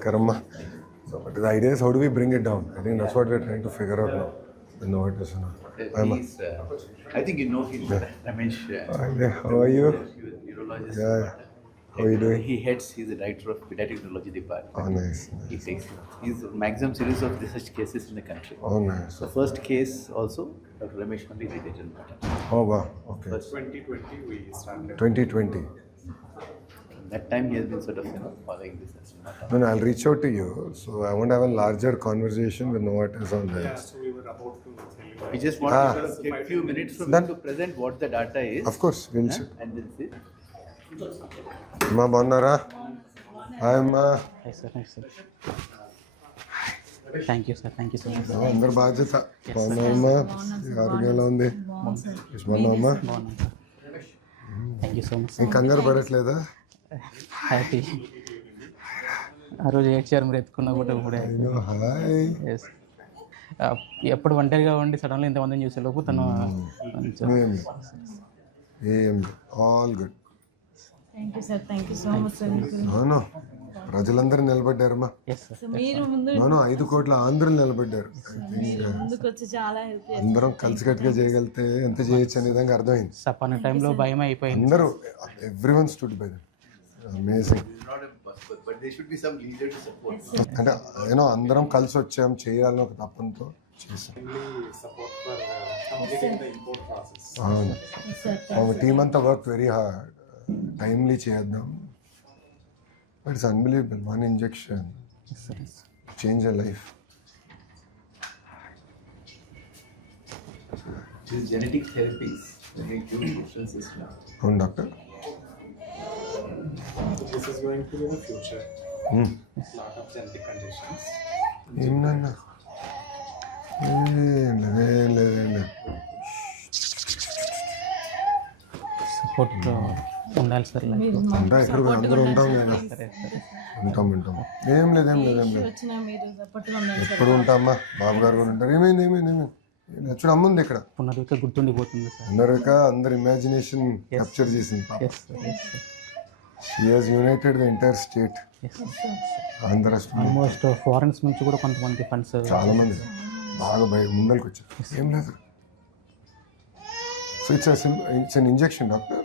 Namaskaramma. So, but the idea is how do we bring it down? I think that's what we're trying to figure out now. The notice. I think you know him, Ramesh. How are you? Urologist. Yeah. How are you doing? He's the director of pediatric neurology department. Oh, nice. He's the maximum series of research cases in the country. Oh, nice. The first case also, Dr. Ramesh only did it in Matanam. Oh, wow. Okay. 2020 we started. 2020. That time he has been sort of following this as Matanam. No, I'll reach out to you. So I want to have a larger conversation with Novartis on Yeah, this. so we were about to tell you. We just want to take a few minutes from Done. you to present what the data is. Of course, we'll see. And then see. అమ్మా బాగున్నారా? హాయ్ అమ్మా. Hi sir. Thank you sir. Thank you so much. అందరు బాధ్యత బాగున్నావమ్మా? ఆరోగ్యం ఎలా ఉంది? బాగున్నావమ్మా? బాగున్నాను sir. Thank you so much ఏం కంగారు పడట్లేదా? హ్యాపీ. ఆ రోజు ఏడ్చారు మీరు ఎత్తుకున్నా కూడా ఇప్పుడే. హాయ్. ఎస్ ఎప్పుడు ఒంటరిగా ఉండి సడన్గా ఇంతమందిని చూసేలోపు తను ఏం all good. Thank you sir. Thank you so much sir. అవును ప్రజలందరూ నిలబడ్డారమ్మా. Yes sir. మీరు ముందు అవును 5 కోట్ల ఆంధ్రులు నిలబడ్డారు. ముందుకు వచ్చి చాలా హెల్ప్ చేస్తారు. అందరం కలిసికట్టుగా చేయగలిగితే ఎంత చేయొచ్చు అనే విధంగా అర్థమైంది. సపన్న టైంలో భయం అయిపోయింది. అందరూ everyone stood by them. Amazing. Not a but there should be some leader to support. అంటే అందరం కలిసి వచ్చాం చేయాలని ఒక తప్పంతో చేసాం. Support for completing the import process. అవును సార్ టీమ్ అంతా వర్క్ వెరీ హార్డ్. టైమ్లీ చేద్దాం. But it's unbelievable. 1 injection change your life. These genetic therapies make huge differences now. అవును doctor. This is going to be the future. Lot of genetic conditions. ఏమన్నా ఏం లేదు. సపోర్ట్ ఉండాలి సార్. ఉంటాం ఇక్కడ అందరూ ఉంటాం కదా. ఉంటాం ఏం లేదు. వచ్చినా మీరు సపోర్ట్గా ఉండండి సార్. ఎప్పుడు ఉంటామా? బాబు గారు కూడా ఉంటారు. ఏమైంది చూడు అమ్ముంది ఇక్కడ. పునరుక గుర్తుండిపోతుంది సార్. అందరు ఇమాజినేషన్ క్యాప్చర్ చేసింది. Yes sir. Yes sir. She has united the entire state. Yes sir. Andhra రాష్ట్రం ఆల్మోస్ట్ ఫారెన్స్ నుంచి కూడా కొంతమంది ఫండ్స్ చాలా మంది బాగా ముందరికి వచ్చారు. ఏం లేదు. So it's an injection doctor.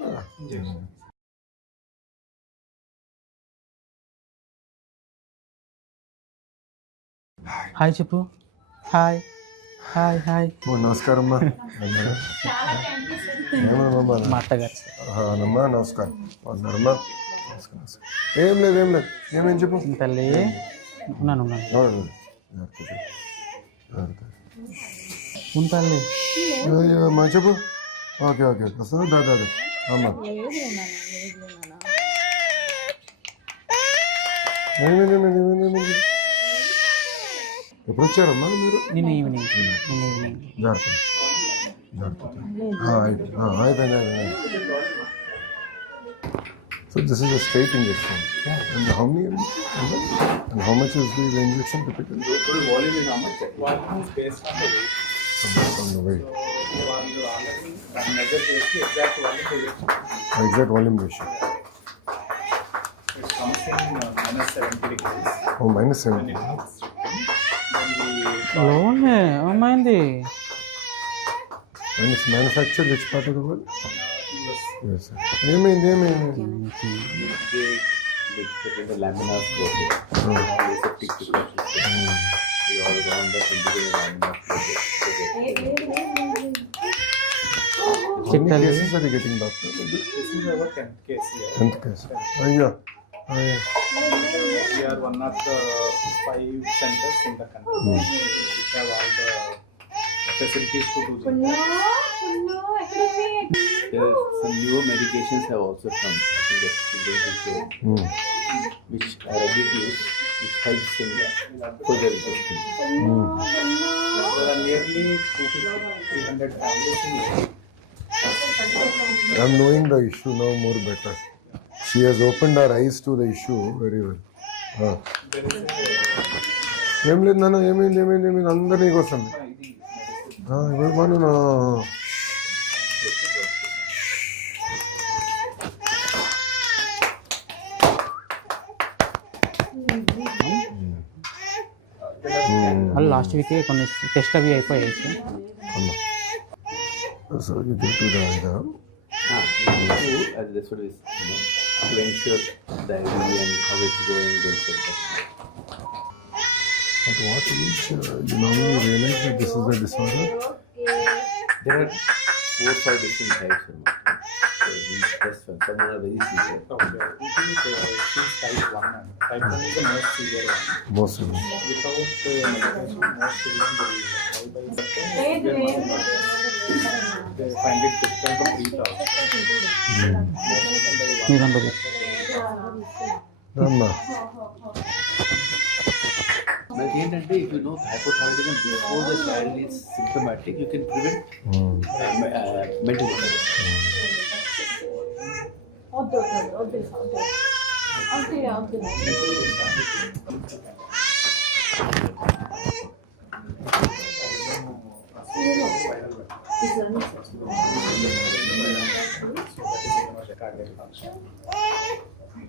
Hi చెప్పు. Hi hi hi. నమస్కారం అమ్మా. ఏమమ్మా? మా అత్తగారు సార్. అమ్మా నమస్కారం. బాగున్నారమ్మా? ఏం లేదు. ఏమేం చెప్పు. తల్లి ఉన్నాను. ఉంటాలి. అమ్మా చెప్పు. ఓకే వస్తుంది. దాదా అమ్మా ఏమైంది? ఎప్పుడు వచ్చారమ్మా మీరు? నిన్న ఈవినింగ్. అయిపోయింది. So this is a straight injection. And how many? And how much is the injection typically? Total volume is how much? Volume is based on the weight. On the weight. You already measure the exact volume projection. Exact volume ratio. It comes in minus 70 degrees. Oh, minus 70. లోనే అమ్మాయింది. And it's manufactured which part of the world? Yes, sir. ఏమైంది? They put in the laminar flow here. Aseptic situation. We all wound up into the laminar flow here. How many cases are you getting, doctor? This is our 10th case here. 10th case. అయ్యా. We are one of the 5 centers in the country which have all the facilities to do this. There are some newer medications have also come. I think that's going to show, which are ready to use, which helps in further testing. There are nearly 200-300 families in India. I'm knowing the issue now more better. She has opened her eyes to the issue very well. ఏం లేదు నాన్న. ఏమైంది? అందరు నీకు వస్తుంది. ఇప్పుడు వాళ్ళు లాస్ట్ వీకే కొన్ని టెస్ట్ అవి అయిపోయాయి sir. So you get to the as this one is, to ensure the IVD and how it's going, they'll check that. at what age you normally realize that this is the disorder? There are 4 or 5 different types. So these first one, some are very severe. Okay. She's type 1. Type 1 is the most severe one. Most of them. Without medication, most children will die by severe malaria. They find it difficult to breathe out. మీ దాంట్లో Rama. Like ఏంటంటే if you know hypothyroidism before the child is symptomatic, you can prevent mental illness.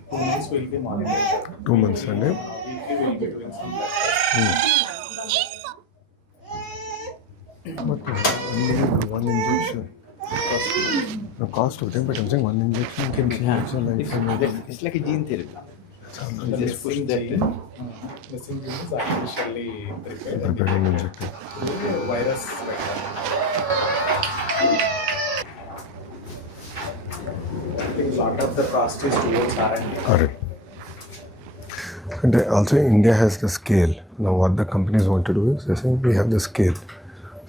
Two months will be monitored. 2 months అండి. Weekly we will be doing some blood tests. But only one injection. The cost of them, but I'm saying one injection can change your life. It's like a gene therapy. You just push that in. Missing gene is artificially prepared. Prepared and injected. Virus vector. I think a lot of the cost is towards R&D. Correct. And also India has the scale. Now what the companies want to do is they say we have the scale.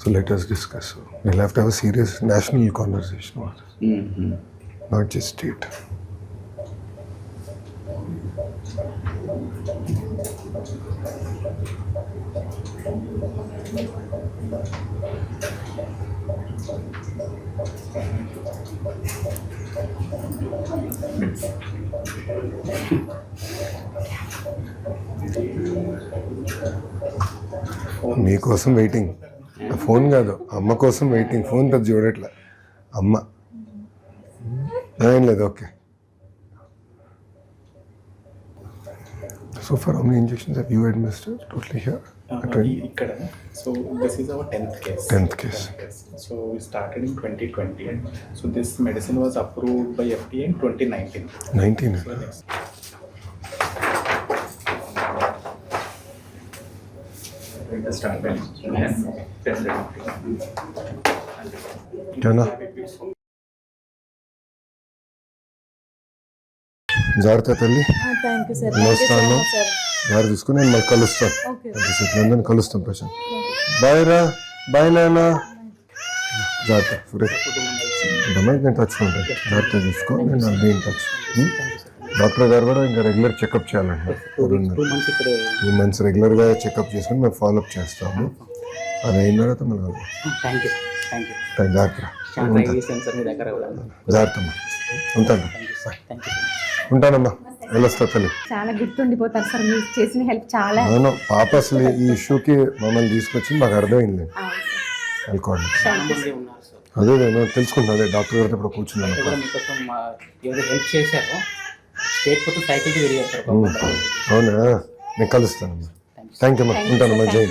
So let us discuss. So we'll have to have a serious national conversation about this, Mm-hmm. not just state. మీకోసం waiting. Phone కాదు, అమ్మ కోసం waiting. Phone పెద్ద చూడట్లే అమ్మ. ఏం లేదు, okay. So far, how many injections have you administered totally here? Ikkada. So this is our 10th case. 10th case. So we started in 2020. So this medicine was approved by FDA in 2019. 19. So next. Started. Jana. జాగ్రత్త తల్లి. Thank you sir. వస్తాను. గారు తీసుకుని నేను మళ్ళీ కలుస్తాను. అందరిని కలుస్తాం ప్రశాంత్. బాయ్ రా. బాయ్ నాన్న. జాగ్రత్త. నేను టచ్లో ఉంటాను. జాగ్రత్త చూసుకో. నేను అన్నీ టచ్. డాక్టర్ గారు కూడా ఇంకా రెగ్యులర్ చెకప్ చేయాలంట. 2 months రెగ్యులర్గా చెకప్ చేసుకుని మేము ఫాలోఅప్ చేస్తాము. అది అయిన తర్వాత మళ్ళీ థ్యాంక్ యూ. జాగ్రత్త. ట్రై చేశాను సార్ మీ దగ్గర కూడా. జాగ్రత్తమ్మా. ఉంటాను. Thank you. ఉంటానమ్మా. వెళ్ళొస్తా తల్లి. చాలా గుర్తుండిపోతారు సార్ మీరు చేసిన హెల్ప్ చాలా. అవును, పాప అసలు ఈ ఇష్యూకి మమ్మల్ని తీసుకొచ్చి మాకు అర్థమైంది. వెళ్ళుకోండి. చాలా మంది ఉన్నారు సార్. అదే నేను తెలుసుకుంటాను. అదే డాక్టర్ గారితో ఇప్పుడు కూర్చున్నాను. ఇక్కడ మీకోసం ఎవరు హెల్ప్ చేశారో స్టేట్ మొత్తం సైకిల్కి తిరిగారు సార్. అవునా, నేను కలుస్తానమ్మా. థ్యాంక్ యూ అమ్మా. ఉంటానమ్మా. జై.